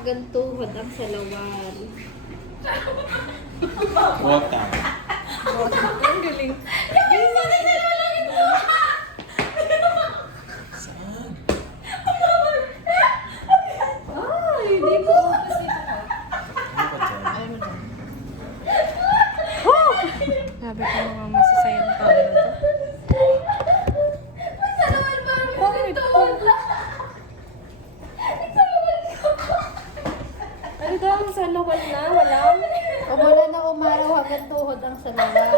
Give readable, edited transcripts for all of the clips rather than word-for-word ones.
Gantuhod ang salawan. Water. Ang galing. Ay, hindi ko opposite ka. Ayaw mo na. Sabi ko mga masasayang tao na to. Salawan ba? Bakit? Ano daw ang salawan na? Walang? Umula na umaraw hanggang tuhod ang salawan.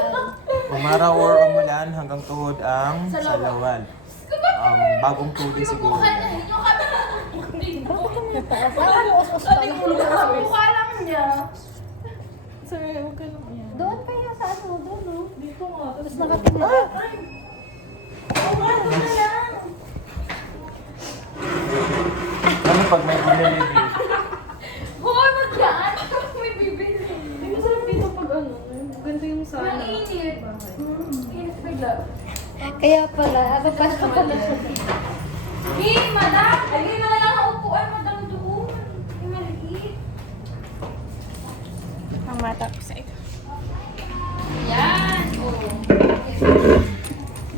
Umaraw or umulan hanggang tuhod ang salawal. Bagong tubig siguro. Bakit kami nataas? Saan ang us-us pa lang? Mukha lang niya. Sabi, huwag ka lang yan. Doon kaya sa ano? Doon, no? Dito nga. Tapos nakatingin. Ano pag may binili? Hoy, magdaan! May bibili. Hindi masarap dito pag ano. Ganda yung sana. Mainit. Init bigla. Kaya pala, ako pa sa pala siya. Hey, madam! Lagay na lang ang upuan, madam, doon. Ay, maliit. Ang mata ko sa ito. Yan. Oo.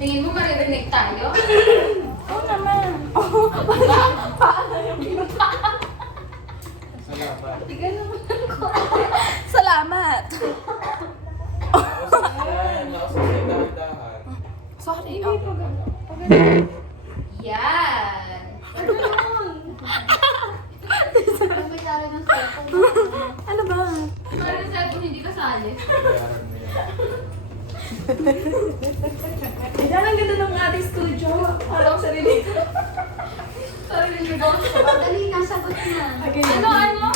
Tingin mo maririnig tayo? Oo naman. Paano yung pinupa? Salamat. Tignan naman ko. Salamat. Sorry. Sorry. Yan. Ano yun? Ang may-ari ng cellphone. Ano ba? Sorry ng cellphone, hindi kasali. Diyan ang ganda ng ating studio. Parang sarili. Sorry ng negosyo. Dali, nasagot na. Ano?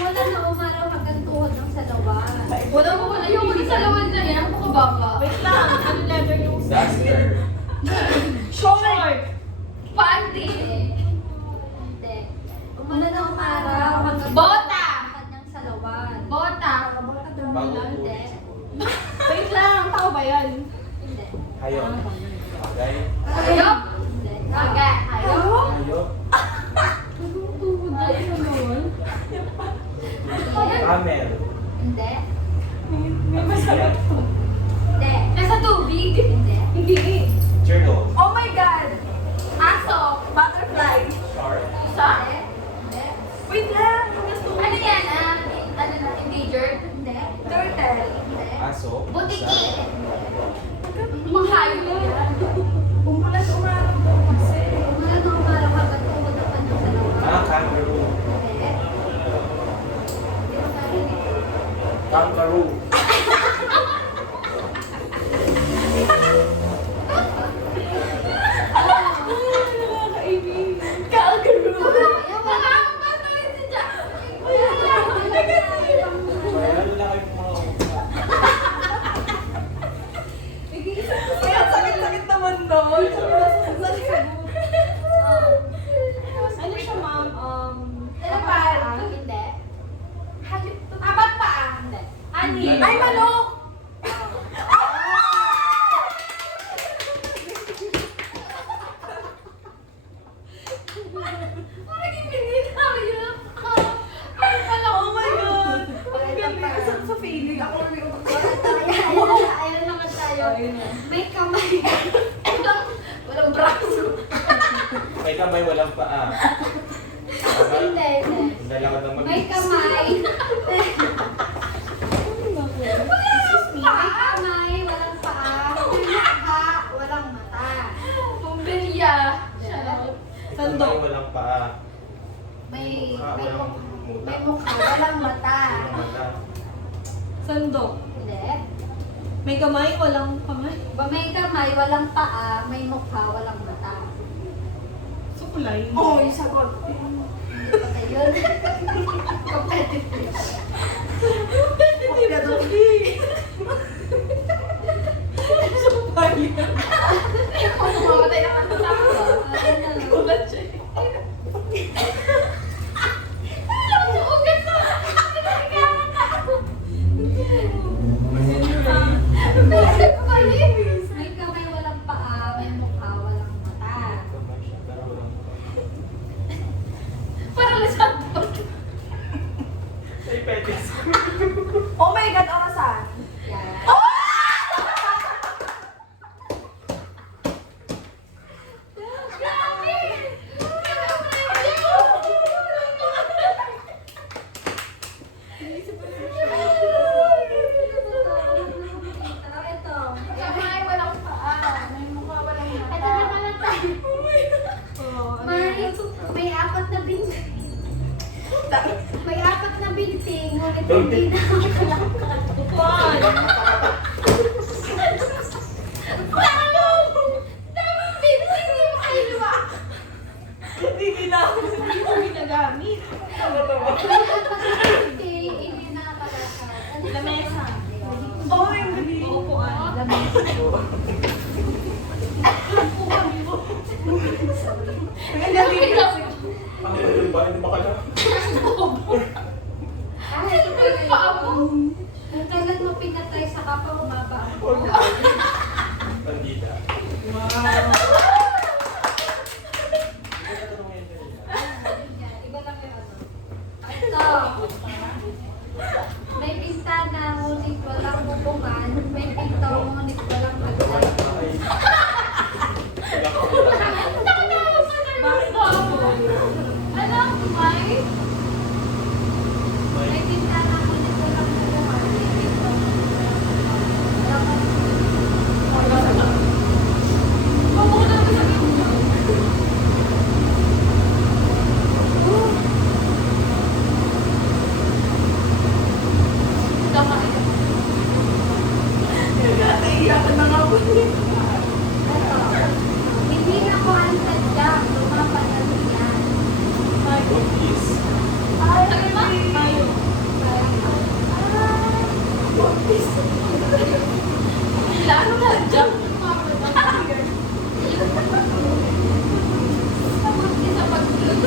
Wala na umaraw hanggang tuhod ng salawan. Wala mo wala. Yung mga salawan na yan. Ako ka baka. Wait lang. Ano letter yung Duster. short? Panty. Hindi. Umula na umaraw hanggang Bota! tuhod ng salawan. Bota. Bagong Hindi. tubig siguro. Wait lang. Tao ba yan? Hindi. Hayop. Bagay. Hayop. Hindi. Aga. Hayop. Hayop. Tuhod na yun naman. Camel. Hindi. May masarap to. Hindi. Nasa tubig. Hindi. Hindi. Turtle. Oh my God! Aso. Butterfly. Shark. Isa. Hindi. Wait lang. Ano yan? Ano na? Endangered? Hindi. Turtle. Hindi. Aso. Butiki. Mahayop yan. Umulan umaraw daw kasi. Umula na umaraw hanggang tuhod ng kanyang salawan. Kangaroo. Hindi. Hindi mo narinig. Kangaroo. Nakakaibig. Kangaroo. Nakakabas na rin si Jack. Mayroon lang kayong mga Kaya sakit-sakit naman doon. Ano siya, ma'am? Elephant. Hindi. Hayop. Apat paa. Hindi. Ani. Ay, manok. Parang ibigay hayop. Ay, pala. Oh my God! Ang galing. Sa feeling. Ako rin yung Ayan naman tayo. Ayun na. May kamay. Walang braso. May kamay, walang paa. Hindi. Hindi. Dalawad ng May kamay. May kamay, walang paa. May mukha, walang mata. Bumbilya. Sandok. Kamay, walang paa. May mukha, walang mata. Walang mata. Sandok. Hindi. May kamay, walang kamay. May kamay, walang paa. May mukha, walang mata. Sukulay. Oh, yung sagot. Ayun. Competitive. Hindi na to. Sukulay. Kung sumamatay naman sa tao. Ayun na lang. Kulat siya. Ugat sa... May kamay, walang paa. May mukha, walang mata. Kamay siya, pero walang paa. Parang lasang Oh my God, orasan. Yan. Ito. Ay, walang paa. May mukha, walang mata. Ito naman ang tayo. May apat na binti. May apat na binti, ngunit hindi na makalangkad. Hindi ginamit. Hindi ko ginagamit. May apat na binti, hindi na makalangkad. Lamesa. Oo, yung gabi. Upuan. Lamesa. Ang gabi kasi. Ano yun ba? Hindi makala. Ay, ang kailan mo pinatay sa kapwa humaba ako. Bandida. Iba lang yung ano. Ito. May pintana, ngunit walang bubungan. May pinto, ngunit walang agad. Bakit ako? Alam mo, May? May pintana, ngunit walang bubungan. May pinto, ngunit walang agad. Mabukod na sa pinto. Tama yan. Naiiyakan na nga po. Hindi na ko ang sadyang lumapananin yan. Cookies. Ay, ba? Mayo. Lalo na dyan. Sa pag-ibig.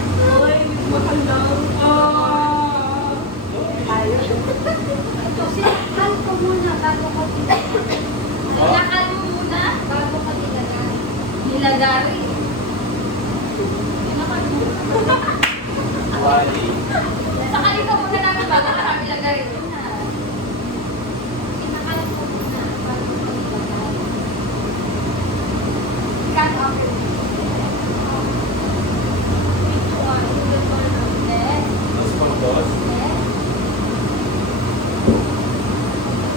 Ay, mahal lang. Sinakal ko muna bago ko nilagay. Lakal mo muna. Bago ko nilagay. Nilagari. Sinakal mo. Wali. Sakali ka muna namin bago ka namin ilagay. Sinakal ko muna bago ko nilagay. Cut off your Dos por dos.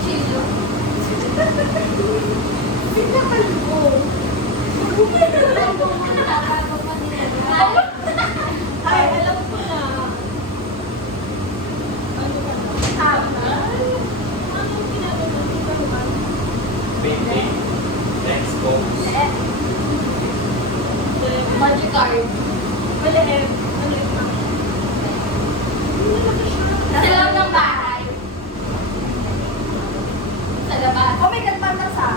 chilo. Sinakal ko. Sinakal ko muna bago ko nilagay. Ay, alam ko na. Ano ka na? Tama. Anong ginagawa mo dito naman? Painting. Next box. Magic card. Maliit. Maliit lang. Sa loob ng bahay. Sa labas. Oh my God, pantasa.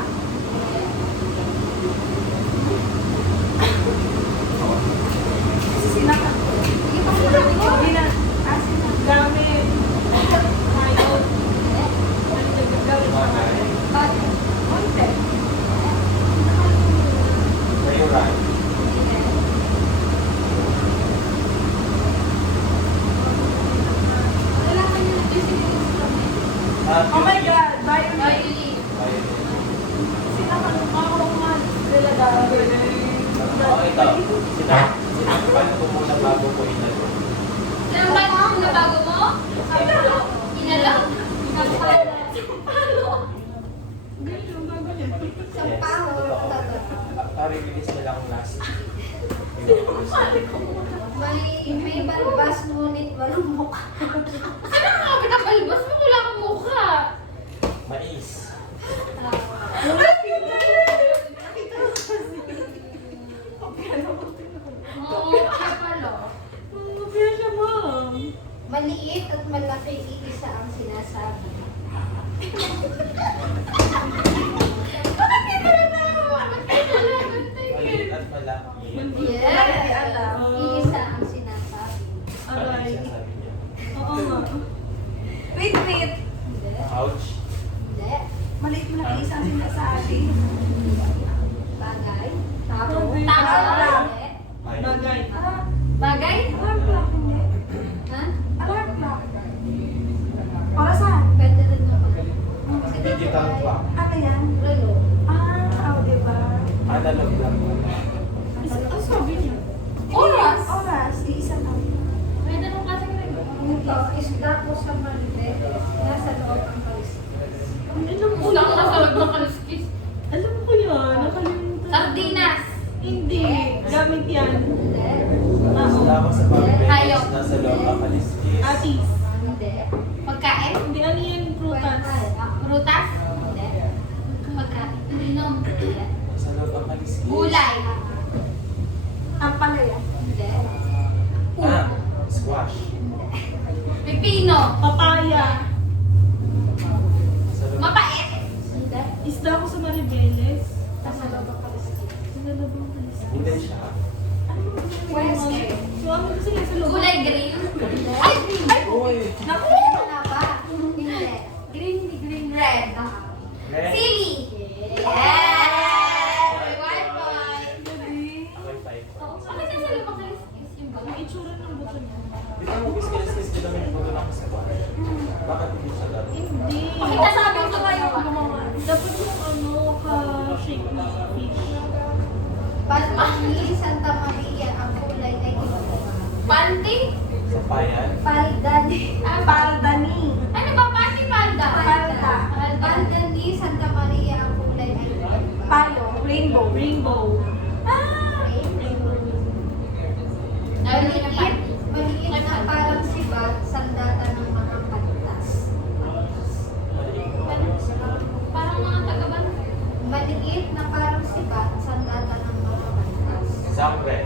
Sinakal ko. Sige pa muna ko. Hindi na. Asin na. Gamit. Ayaw. Gamit sa bahay. Bakit? Konti. Mayuran. Kailangan nyo na-isip yung instrument. Oh my God, violin. Violin. Sinakal ako man. Nilagay. Oo, ito. Sinakpan ko muna bago ko inalo. Sinakal mo na bago mo? Inalo. Inalo. Sampaho. Pare-release nila akong last. May balbas ngunit walang mukha. Ano nga pinakalbas mo? Wala kang mukha. Mais. Oo, kaya pala. Kaya siya, ma'am. Maliit at malaki, iisa ang sinasabi. Bakit hindi ka na Bakit kayo nalaman? Maliit at malaki. Yeah! Iisa ang sinasabi. Ano yung sasabi niya? Oo nga. Wait, wait. Hindi. Ouch. Hindi. Maliit mo na isang sinasabi. Bagay. Tao. Tao. Hindi. Ay. Bagay. Bagay? Alarm clock, hindi. Ha? Alarm clock. ako sa Pambeles, Hayop. nasa loob ang kaliskis. Atis. Hindi. Pagkain? Hindi, ano yan? Prutas. Prutas? Hindi. Pagkain. Inom? Hindi. Nasa loob ang kaliskis. Gulay? Ampalaya. Hindi. Ah, squash. Pipino? Papaya. Nasa loob. Mapait? Hindi. Isda ko sa Maribeles. Nasa loob ang kaliskin. Sa lalabang kalis. Hindi siya. Pwede. So, ano kasi nasa loob? Gulay green? Ay! Ay! Uy! Naku! Wala ba? Hindi. Green, hindi green. Red. Red. Silly! Yes! One point. Okay, five. Bakit nasa loob ang kaliskis yung Ang gulay? itsura ng buto niya. Di ba mo kiskis di kami nagbuto ng squash? Bakit hindi siya gano'n? Hindi. Pakita sa amin ito kayo gumawa. Dapat yung ano, ka-shape na fish. Palmani, Santa Maria, ang kulay ay Panty? Sampayan? Paldani. Ah, Paldani. Ano ba? Panty palda? Palda. Paldani, Santa Maria, ang kulay ay Palo. Rainbow. Rainbow. Maliit na parang sibat, sandata ng mga pantas. Parang mga tagaban. Maliit na parang sibat, sandata ng mga pantas. Sangre.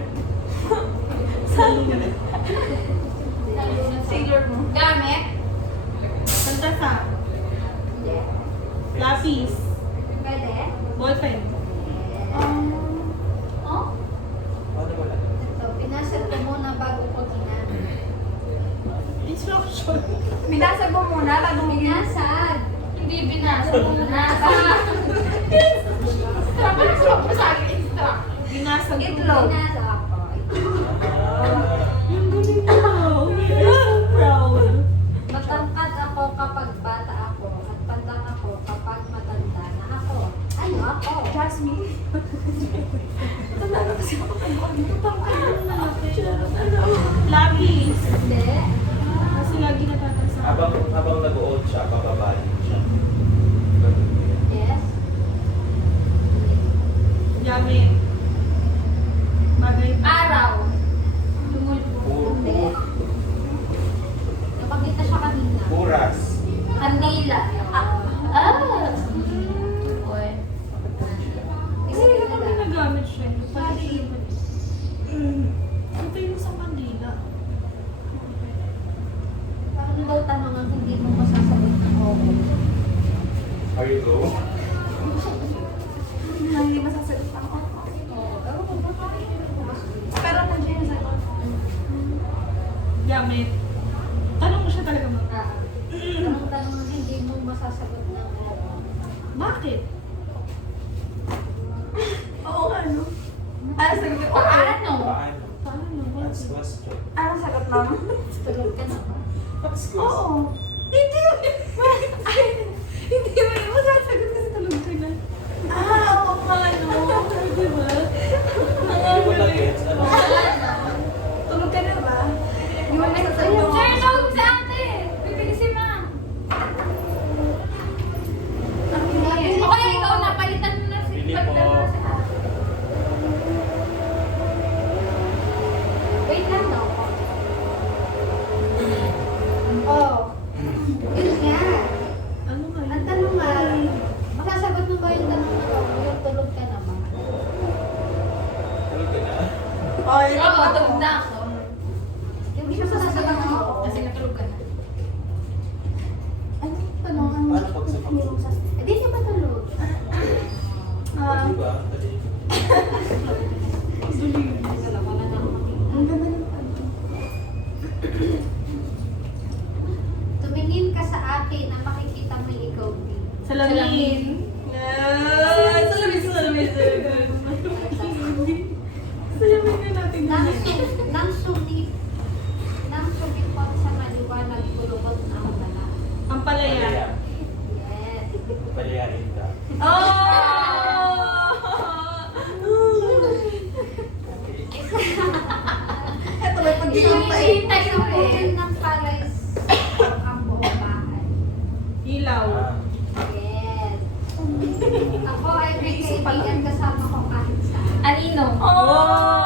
Sailor mo. Gamit? Santasa. Hindi. Lapis. Pwede? Ballpen. Oh? Ano wala? Ito, pinasal ko muna bago ko ginamit. Instruction. Binasag mo muna bago mo binasag. Hindi binasag muna. Instruct mo sa akin, instruct. Binasag ko. Itlog. Binasag ako. Ah. Yung galing mo. We are so proud. Matangkad ako kapag bata ako at pandang ako kapag matanda na ako. Ano ako? Jasmine. Talaga kasi ako Lapis. Hindi. Kasi lagi natatansa. Habang nag-old siya, bababalik siya. Yes. Gamit. Bagay. Araw. Lumulpo. Hindi. Napakita siya kanina. Puras. Kandila. Oy. Kasi hindi naman ginagamit siya. Pati. Ito yung sa kandila. Paano daw tanong ang hindi mo masasagot ng oo? Are you go? Hindi masasagot ng oo. Ewan ko ba? Pero kung hindi masasagot. Gamit. Tanong mo siya talaga mo. Tanong ang hindi mo masasagot ng oo. Bakit? Oo nga, no? Ano sagot? O ano? Paano? Paano? That's Bakit? question. Ano sagot, ma'am? Tulog ka na ba? That's question. Oo. Hindi. Ay, hindi mo yung masasagot kasi tulog ka na. Oo nga, no? Di ba? Hindi ko na-gets. Ano? Tulog ka na ba? Hindi mo masasagot. Sir, tawag sa ate! Pipilisin na! O kaya ikaw na, palitan mo na si Bili palitan mo mo. na si ate. Wait lang, no? Oh. Yun nga. Ano nga Ang yun? tanong nga, masasagot mo ba yung tanong na yung tulog ka na ba? Tulog ka na? Oo, yun Oo, ako. tulog na ako. Hindi mo masasagot mo kasi natulog ka na. Ano yung tanong? Ano Paano pag sa Hindi mo masasagot. Hindi siya matulog. Di ba? Dali. Wala na ako makikita. Ang ganda ng ano. Tumingin ka sa akin na makikita mo ikaw din. Salamin. Salamin, salamin, salamin. Salamin na natin. Nang sumipot sa maliwanag kulubot ang bala. Ang palaya. Yes. Palayain ka. Ito, may pag-iwan pa eh. Hihintay ng putin ng palay ang buong bahay. Ilaw. Ah. Yes. Ako ay may kaibigan kasama ko kahit saan. Anino? Oh!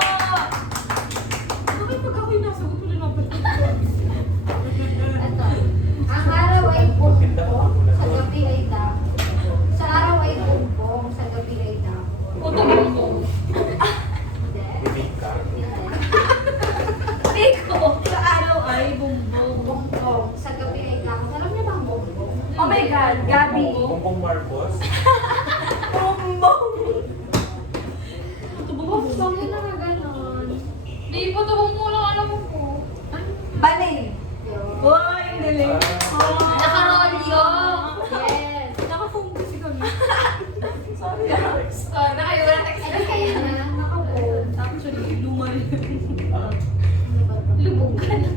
Bakit pag ako'y nasagot wala na ba? Ito. Ang araw ay bumbong, sa gabi ay dako. Sa araw ay bumbong, sa gabi ay dako. Puto bumbong. Hindi. Bibig ka. Hindi. Tiko. Sa araw ay bumbong. Bumbong, sa gabi ay dako. Alam niyo ba ang bumbong? Oh my God, Gabi. Bongbong Marcos. Bumbong. Puto Bumbong, bumbong. yun na ganon. Di, puto bumbong lang alam mo po. Banay. Yun. Uy, ang galing. Nakarolyo. Yes. Naka-phone kasi kami. Sorry guys. Nakayo wala text. Ano kaya na? Nakabog. Actually, lumal. Ah, Lubog ka na.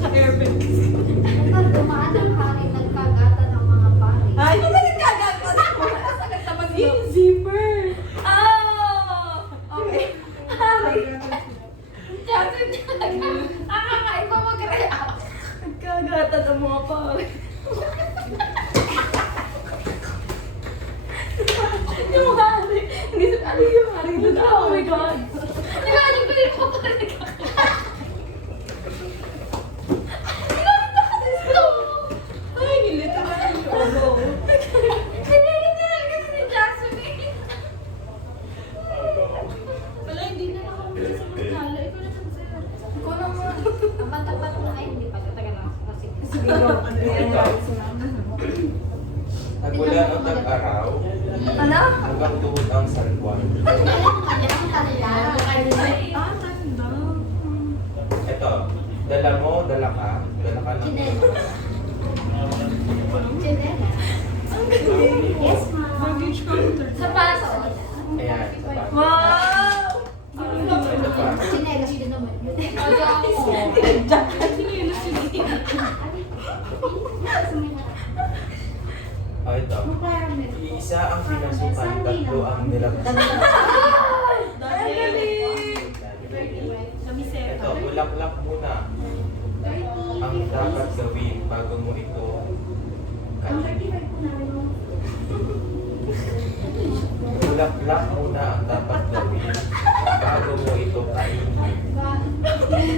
Naka-airbag. Nung dumaan ang hari, nagkagata ng mga pari. Ay, hindi na nagkagano. Sakit naman yun. Zipper. Ah! Okay. Kasi nakakaiba mag-react. Nagkagatan ang mga pare. Yung hari. Hindi sa ano yung hari doon. Oh my God. Di ba, ano ko yung mga pare ka? Ay, nilito na yung ano. Pinilito na kasi ni Jasmine. Wala, hindi na nakamuli sa magkala. Ikaw na sabi sa'yo. Ikaw naman. Ang matapat na ay hindi pa tagal na kasi. Nagulan ang tag-araw. Ano? Hanggang tuhod ang sarwan. Ang tanda. Ah, tanda. Ito. Dala mo, dala ka. Dala ka ng... Chinela. Chinela. Ang galing. Yes, ma'am. Baggage counter. Sa paso. Ayan. Sa bago. Wow! Ito pa. Chinelas din naman. Ayaw ko. Sinilas yun. Oh, ito. Isa ang pinasukan, tatlo ang nilagyan. Ang galing! Kami sir. Ito, ulak-lak muna ang dapat gawin bago mo ito kainin. Ulak-lak muna ang dapat gawin bago mo ito kainin.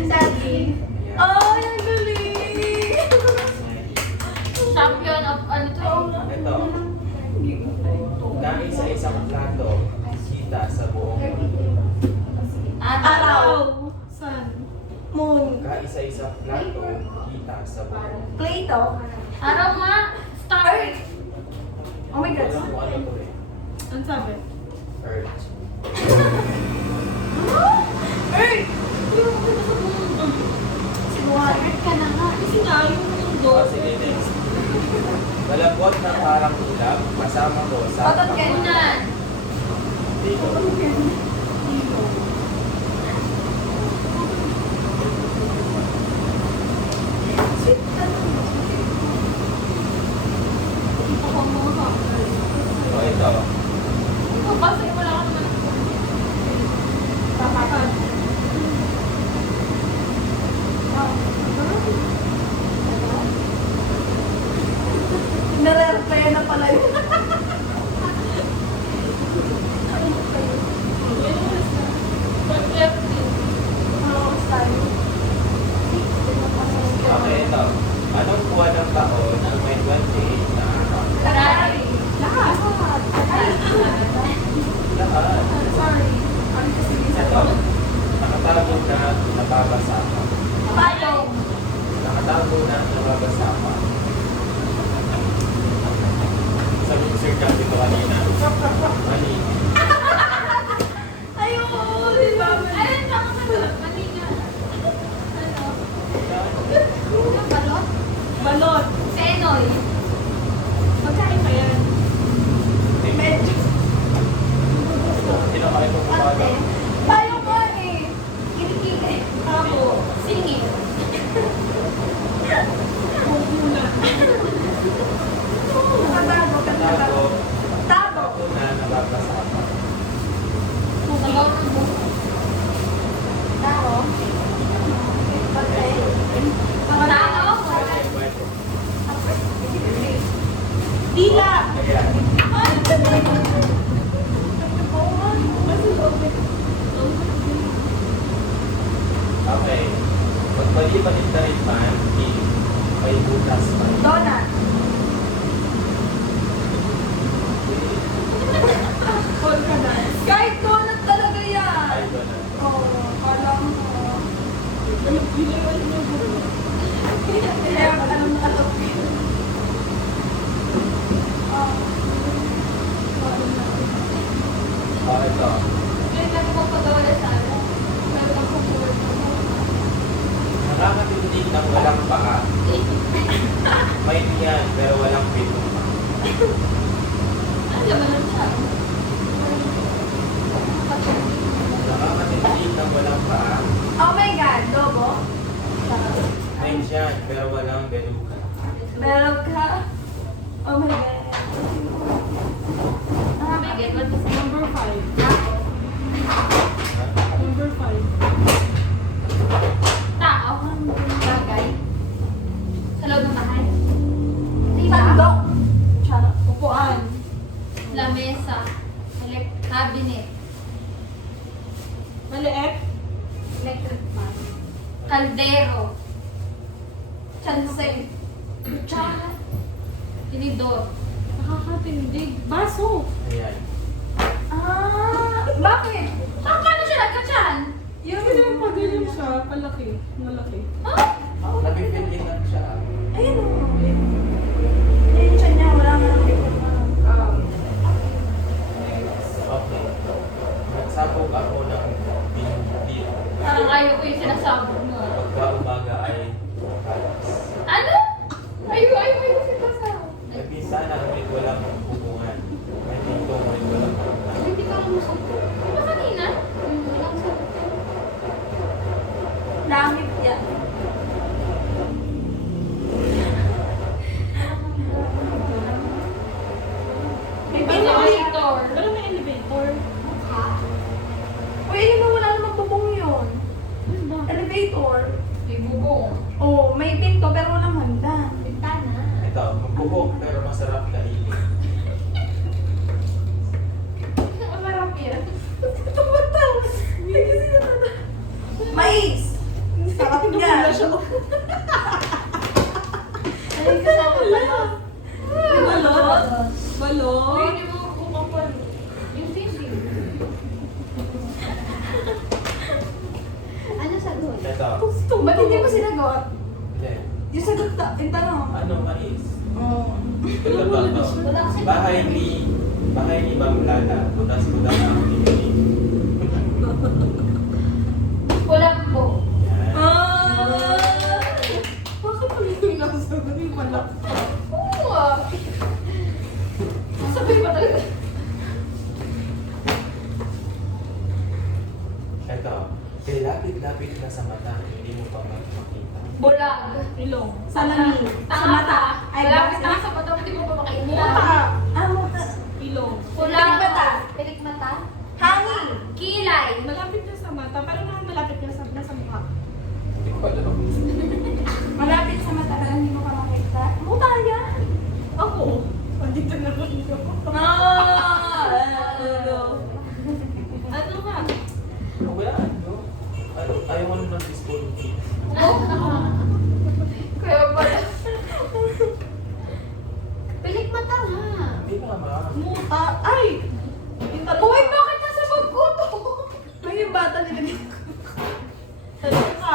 Saging. Ayan. Ay, ang galing! Champion of ano to? Ito, na isa-isang plato kita sa buong mundo. Araw. Sun. Moon. Kaisa-isang plato kita sa buong mundo. Plato. Araw nga. Star. Oh my God. Alam mo ano to eh? Ang sabi? Earth. Earth! Water ka na nga. Kasi nga yung mundo. Oh, sige, next. Malambot na parang ulap, kasama ko sa... Otot ka na. Dito. O ito. Kasi wala ka naman. Papakan. Nare-repair na pala yun. Okay, ito. Anong buwan ng taon ang may 28 na araw? Ferrari. Lahat. Lahat. Sorry. Ito. Nakatago na nababasa ka. Payong. Nakatago na nababasa ka. Sabi ko Sir Jack dito kanina. Mali. Ayun! Di ba? Ayun, saka ka na. Maninga. Yung balot. Balot. Senoy. Magkain pa yan. Medyo. Sino kayo pumaga? Pante. Payong nga eh. Kilikili. Ako. Singit. Muna. Nakatago ka na. Nakatago. Tabo. Nakatago na nababasa ka. Nagawin mo. Tao. Pante. Tao. Okay, kwento. Okay. Magpali-palit na rin man, may butas pa. Donut. Polka dance. Kahit donut talaga yan. Ay, wala. Oo, kala mo. Biniwan niyo po. Kaya alam na alam. Oh, ito. Ngayon lang ako pagawala sa ano. Meron ako forward na mo. Nakakatindig ng walang paa. May tiyan, pero walang pito. Ano naman siya? Nakakatindig ng walang paa. Oh my God, lobo. May tiyan, pero walang beluga. Meron ka. Oh my God. Oh my God, what is Number 5. Ha? Number 5. tao? Bagay? Sa loob ng bahay? Sandok. Charot. Upuan. Lamesa. Cabinet. Maliit. Electric fan. Kaldero. Chansay. Kutsara. Tinidor. Nakakatindig. Baso. Ayan. Ah, bakit? Paano siya nagkatyan? Yung Kasi naman pag ganyan siya, palaki. Malaki. Huh? Napipil din lang siya. ayun o. Ayun siya niya, wala nga nang ito na. Next. Okay. Nagsabog ako ng binti. Parang ayaw ko yung sinasabog mo. Pagka umaga ay kalas. Ano? Ayaw ko yung sinasabog. At minsan ang may walang hubungan. May tintong may walang hubungan. Hindi ka lang musuko. Di ba kanina? Walang suko. Langit yan. May Elevator. Wala may elevator. Uy, ayun na, wala namang bubong yun. Ano ba? Elevator. May bubong. Oh, may pinto pero walang hagdan. Bintana. Ito, magbubog pero masarap na ilig. Masarap yan. Tumatawa. Hindi kasi natata. Mais! Sarap Wala yan. siya. Ay, kasama pala. Balot. Uy, Balot. hindi mo kukapal. Yung sisig. Ano sagot? Ito. Gusto Ba't hindi mo sinagot? Hindi. Yung sagot ta, yung tanong. Ano mais? Oh. Ito ba ito? Wala kasi. Bahay ni Ma'am Lala. Butas-butas ang pinili. Kulambo. Yan. Ah! Bakit pala yung nasasagot yung malak? Oo nga. Sabi ba talaga? Ito. Kay lapit-lapit na sa mata, hindi mo pa makita. Bulag. Ilong. Salamin. Sa mata. Ay, Malapit basta. na sa mata, hindi mo pa makainla. Muta. Ah, muta. Ilong. Pilikmata. Pilikmata. Hangin. Kilay. Malapit na sa mata, pero naman malapit na sa mukha. Hindi ko alam. Malapit sa mata pero hindi mo pa makita. Muta yan. Ako. Pandito na ko ito. Ah! Ano nga? Wala, ano? Ayaw mo naman discount. Kaya pala. Pilikmata nga. Hindi pa naman. Muta. Ay! Yung tanong. Uy, bakit nasa bag ko to? May yung bata nilagay. Sabi ka.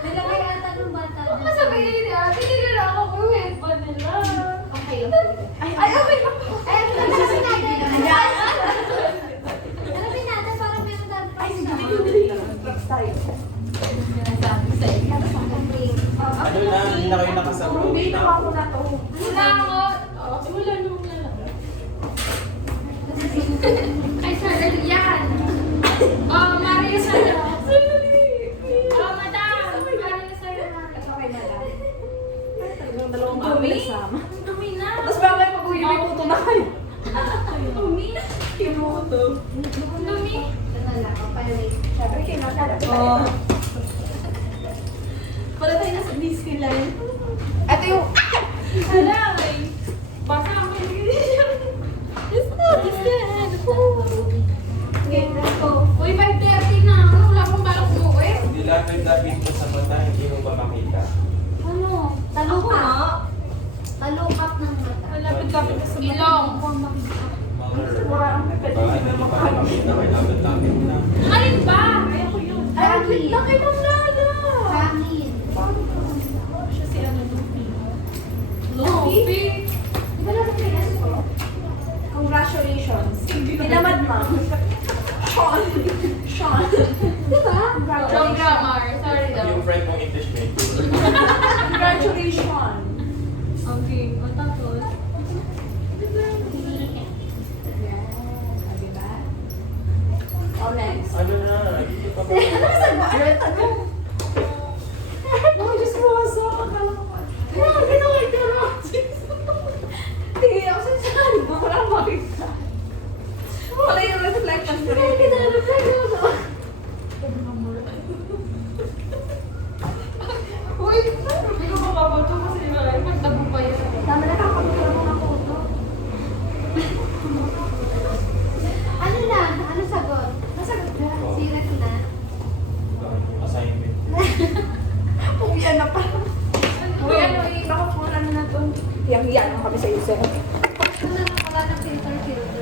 Nilagay ata ng bata. Huwag ka sabihin niya. Tinigil ako ko yung headphone nila. Okay. Ay, okay. Ay, hanapin natin. Ayan. Hanapin natin para meron tayo Ay, prize hindi na. ko dali. Props tayo. Sinasabi sa inyo. Ano na, hindi na kayo nakasabog. Hindi na ako na to. Wala ako. Wala nung lalaki. Ay, sandali yan. Oh, Mario, sandali. Oh, madam. Mario, sandali. Okay na lang. Talagang dalawang Dumi. kami nasama. Dumi na. Tapos babay mag-uwi, may puto na kayo. Dumi. Kinuto. Dumi. Siyempre, kinakala. Oh. Wala tayo nasa Disneyland. Ito yung... Hala, ay. Basa ako yung Disneyland. Okay, let's go. Uy, 5:30 na. Wala akong balak umuwi. Hindi lapit-lapit dito sa mata, hindi mo ba makita? Ano? Ako Talukap. nga. Talukap ng mata. Malapit-lapit ka sa Ilong. Baka hindi mo pa makita, may lapit-lapit na. Alin ba? Ayoko yun. Ay, wait lang kay Ma'am Lala. Hangin. Siya si ano, Luffy. Luffy? Di ba natin pinasok ko? Congratulations. Tinamad, ma'am. Sean. Sean. Di ba? Wrong grammar. Sorry daw. Yung friend mong English major. Congratulations. Okay. O tapos?